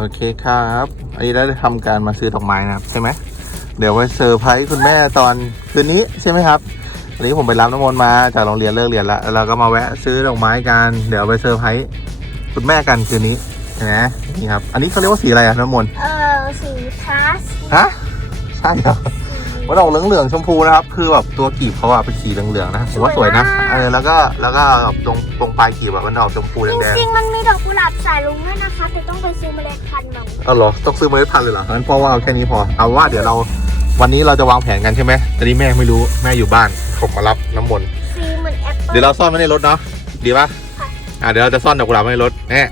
โอเคครับอันนี้เราได้ทำการมาซื้อดอกไม้นะครับใช่ไหมเดี๋ยวไว้เซอร์ไพรส์คุณแม่ตอนคืนนี้ใช่ไหมครับวันนี้ผมไปรับน้ำมนต์มาจากโรงเรียนเลิกเรียนแล้วแล้วเราก็มาแวะซื้อดอกไม้กันเดี๋ยวไปเซอร์ไพรส์คุณแม่กันคืนนี้เห็นไหมนี่ครับ อันนี้เขาเรียกว่าสีอะไรอะน้ำมนต์เออสีพลาสฮะใช่เหรอ มันออกเหลืองๆชมพูนะครับ คือแบบตัวกีบเขาอะเป็นสีเหลืองๆนะผมว่าสวยนะเออแล้วก็แล้วก็แบบตรงตรงปลายกีบแบบมันออกชมพูจแดงริงๆมันมีดอกกุหลาบสายลุงด้วยนะคะ แต่ต้องไปซื้อเมล็ดพันธุ์มาๆเอาเหรอต้องซื้อเมล็ดพันธุ์เลยเหรองั้นเพราะว่าเอาแค่นี้พอเอาว่าเดี๋ยวเราวันนี้เราจะวางแผนกันใช่ไหมตอนนี้แม่ไม่รู้แม่อยู่บ้านผมมารับน้ำมนต์สีเหมือนแอปเปิ้ล เดี๋ยวเราซ่อนไว้ในรถเนาะดีป่ะค่ะ อ่าเดี๋ยวเราจะซ่อนดอกกุหลาบไว้ในรถแน่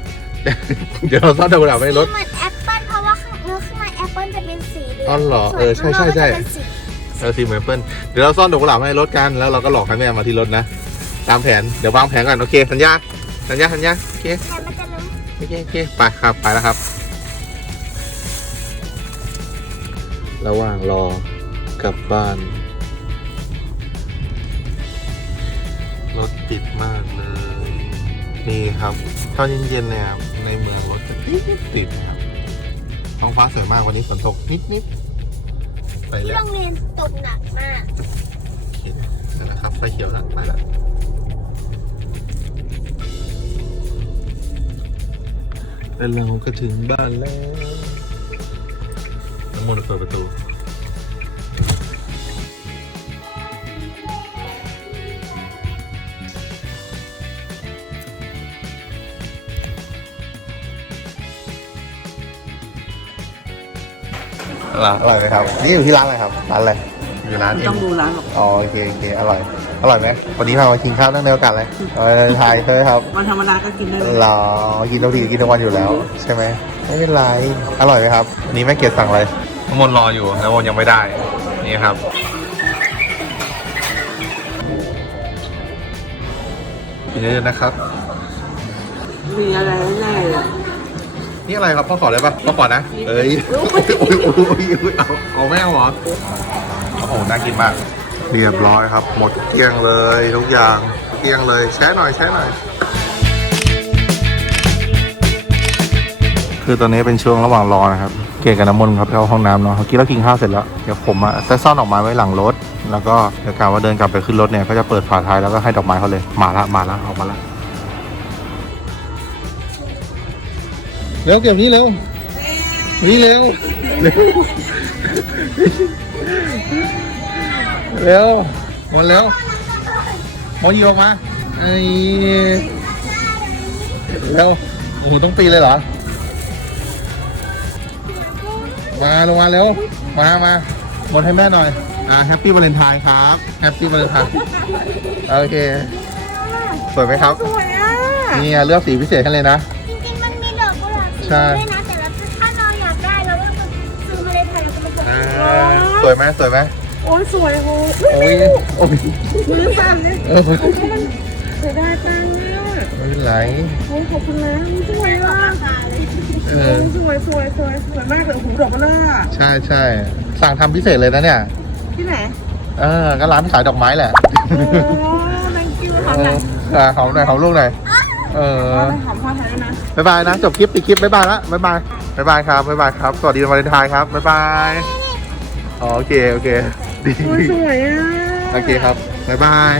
เดี๋ยวเราซ่อนดอกกุหลาบไว้ในรถสีเหมือนแอปเปิ้ลเพราะว่าข้างเนื้อข้างในแอปเปิ้ลจะเป็นสีเหลืองอ๋อเหรอส่วนเออใช่ใช่ใช่ข้างนอกก็จะเป็นสี เออสีเมือนเปิ้ลเดี๋ยวเราซ่อนดอกกุหลาบไว้ในรถกันแล้วเราก็หลอกให้แม่มาที่รถนะ ตามแผนเดี๋ยววางแผนกันโอเคสัญญาสัญญาสัญญาโอเคแต่มันจะล้มโอเคโอเคไปครับไปแล้วครับ ระหว่างรอกลับบ้าน รถติดมากเลย นี่ครับตอนเย็นๆเนี่ยในเมืองรถจะติดติดนะครับท้องฟ้าสวยมากวันนี้ฝนตกนิดๆ ไปที่แล้วโรงเรียนตกหนักมาก โอเคนั่นนะครับไฟเขียวแล้วไปแล้วแล้วเราก็ถึงบ้านแล้วน้ำมนต์เปิดประตู อร่อยไหมครับ นี่อยู่ที่ร้านอะไรครับ ร้านอะไร อยู่ร้านไม่เอ็ต้อมงดูร้านหรอก อ๋อโอเคโอเคอร่อย อร่อยไหมวันนี้พามากินข้าวนั่งในโอกาสอะไรเออไทยใช่ไหมครับวันธรรมดาก็กินได้เลยเรากินทุกทีกินทุกวันอยู่แล้ว ใช่ไหมไม่เป็นไร อร่อยไหมครับวันนี้แม่เกดสั่งอะไร น้ำมนต์รออยู่น้ำมนต์ยังไม่ได้ นี่ครับ กินเยอะๆนะครับ มีอะไรแน่ๆเลย นี่อะไรครับพ่อขอได้ปะพ่อขอนะเอ้ยอุ้ยอุ้ยอุ้ยอุ้ยเอาเอาไม่เอาเหรอโอ้โหน่ากินมากเรียบร้อยครับ หมดเกลี้ยงเลยทุกอย่างเกลี้ยงเลยแชะหน่อยแชะหน่อยคือตอนนี้เป็นช่วงระหว่างรอนะครับ เกดกับน้ำมนต์ครับเข้าห้องน้ำเนาะเมื่อกี้เรากินข้าวเสร็จแล้ว เดี๋ยวผมอะจะซ่อนออกไม้ไว้หลังรถ แล้วก็เดี๋ยวกะว่าเดินกลับไปขึ้นรถเนี่ย ก็จะเปิดฝาท้ายแล้วก็ให้ดอกไม้เขาเลย มาละมาละออกมาละ เร็วเก็บนี้เร็วนี่เร็วเร็วเร็วหมดเร็วหมดหยิบออกมาไอ้เร็วโอ้โหต้องปีนเลยเหรอมาลงมาเร็วมามาบนให้แม่หน่อย อ่าแฮปปี้วาเลนไทน์ครับแฮปปี้วาเลนไทน์โอเค สวยไหมครับสวยอะนี่เลือกสีพิเศษให้เลยนะ ใช่ ด้วยนะแต่เราถ้าเราอยากได้เราก็ซื้อเมล็ดพันธุ์แล้วก็มาอ่าสวยไหมสวยไหมโอ้ยสวยโหโอ้ยโอ้ยมือสั่นเลยเออเสียดายตังค์เนี่ยไม่เป็นไรโอ้ยขอบคุณนะสวยว่ะเอโอ้อยสวยสวยสวยสวยมากเลยโอ้โหูดอกมะเล่อะใช่ใช่สั่งทำพิเศษเลยนะเนี่ยที่ไหนเออก็ร้านขายดอกไม้แหละโอ้แมงกิ้วเอทำไหนออ่าหอมหน่อยหอมลูกหน่อยเออ หอมพ่อไทยด้วยนะ บ๊ายบายนะ จบคลิปปิดคลิปบ๊ายบายละบ๊ายบายบ๊ายบายครับบ๊ายบายครับ สวัสดีวันวาเลนไทน์ครับบ๊ายบายอ๋อโอเค โอเคดีโอ้ยสวยอะโอเคครับบ๊ายบาย